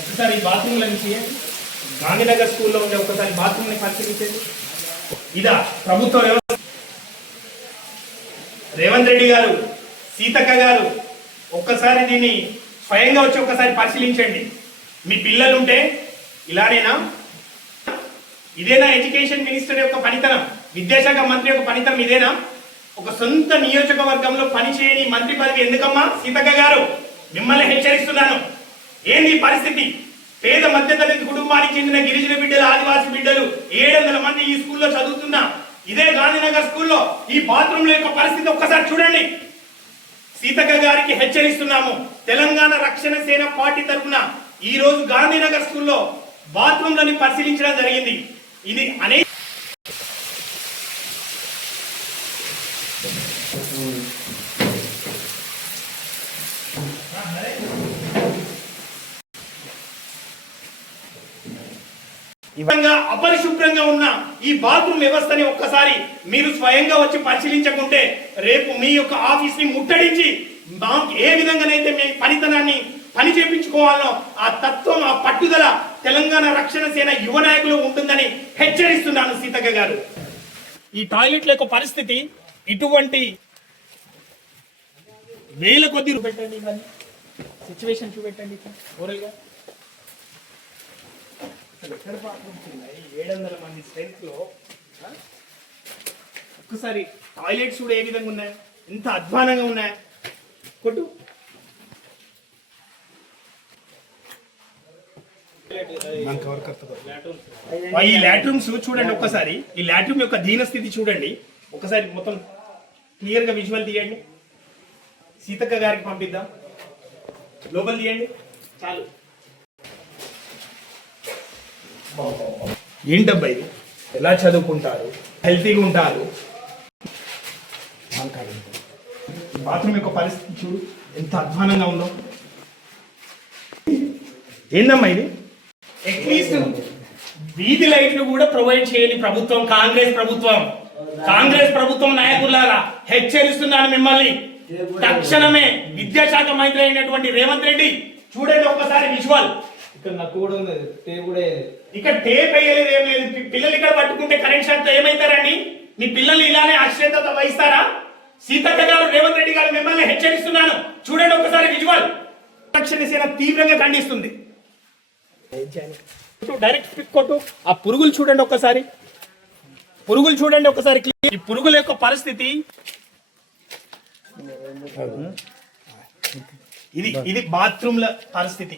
ఒకసారి ఈ బాత్రూమ్ నుంచి గాంధీనగర్ స్కూల్లో ఉండే ఒకసారి బాత్రూమ్ ని పరిశీలించండి. ఇదా ప్రభుత్వ వ్యవస్థ. రేవంత్ రెడ్డి గారు, సీతక్క గారు ఒక్కసారి దీన్ని స్వయంగా వచ్చి ఒక్కసారి పరిశీలించండి. మీ పిల్లలుంటే ఇలానేనా? ఇదేనా ఎడ్యుకేషన్ మినిస్టర్ యొక్క పనితనం? విద్యాశాఖ మంత్రి యొక్క పనితనం ఇదేనా? ఒక సొంత నియోజకవర్గంలో పనిచేయని మంత్రి పదవి ఎందుకమ్మా? సీతక్క గారు, మిమ్మల్ని హెచ్చరిస్తున్నాను. ఏంది పరిస్థితి? పేద మధ్యతరగతి కుటుంబానికి చెందిన గిరిజన బిడ్డలు, ఆదివాసీ బిడ్డలు 700 మంది ఈ స్కూల్లో చదువుతున్నా ఇదే గాంధీనగర్ స్కూల్లో ఈ బాత్రూంల యొక్క పరిస్థితి ఒక్కసారి చూడండి. సీతక్క గారికి హెచ్చరిస్తున్నాము. తెలంగాణ రక్షణ సేన పార్టీ తరఫున ఈ రోజు గాంధీనగర్ స్కూల్లో బాత్రూంలని పరిశీలించడం జరిగింది. ఇది అనేక అపరిశుభ్రంగా ఉన్న ఈ బాత్రూమ్ వ్యవస్థని ఒక్కసారి మీరు స్వయంగా వచ్చి పరిశీలించకుంటే రేపు మీ యొక్క ఆఫీస్ ని ముట్టడించి ఏ విధంగానైతే మీ పనితనాన్ని పని చేయించుకోవాలో ఆ తత్వం, ఆ పట్టుదల తెలంగాణ రక్షణ సేన యువ నాయకులు ఉంటుందని హెచ్చరిస్తున్నాను. సీతక్క గారు, ఈ టాయిలెట్ల యొక్క పరిస్థితి ఇటువంటి వేల కొద్ది పెట్టండి, సిచ్యువేషన్ చూపెట్టండి. ఓరల్గా 700 మంది స్ట్రెంత్ లో ఒక్కసారి టాయిలెట్స్ కూడా ఏ విధంగా ఉన్నాయి, ఎంత అధ్వానంగా ఉన్నాయి. కొట్టు ఈ లాట్రూమ్స్ చూడండి ఒక్కసారి. ఈ లాట్రూమ్ యొక్క దీన స్థితి చూడండి ఒకసారి. మొత్తం క్లియర్ గా విజువల్ తీయండి. సీతక్క గారికి పంపిద్దాం. లోపల తీయండి చాలు. ఏంటబ్బా ఇది? ఎలా చదువుకుంటారు, హెల్తీగా ఉంటారు? బాత్రూమ్ యొక్క పరిస్థితి చూడు ఎంత అధ్వానంగా ఉందో. ఏందమ్మా ఇది? అట్లీస్ట్ వీధి లైట్లు కూడా ప్రొవైడ్ చేయని ప్రభుత్వం కాంగ్రెస్ ప్రభుత్వం. కాంగ్రెస్ ప్రభుత్వం నాయకులారా హెచ్చరిస్తున్నాను మిమ్మల్ని. తక్షణమే విద్యాశాఖ మంత్రి అయినటువంటి రేవంత్ రెడ్డి చూడండి ఒక్కసారి విజువల్. ఇక్కడ టేప్ వేయలేదు, ఏం లేదు. పిల్లలు ఇక్కడ పట్టుకుంటే కరెంట్ షాక్ తో ఏమైతారండి? మీ పిల్లలు ఇలానే అశ్రద్ధత వహిస్తారా? సీతక్క గారు, రేవంత్ రెడ్డి గారు మిమ్మల్ని హెచ్చరిస్తున్నాను. చూడండి ఒకసారి విజువల్. రక్షణ సేన తీవ్రంగా ఖండిస్తుంది. డైరెక్ట్ పిక్ కొట్టు. ఆ పురుగులు చూడండి ఒక్కసారి. పురుగులు చూడండి ఒకసారి. ఈ పురుగుల యొక్క పరిస్థితి ఇది బాత్రూమ్ల పరిస్థితి.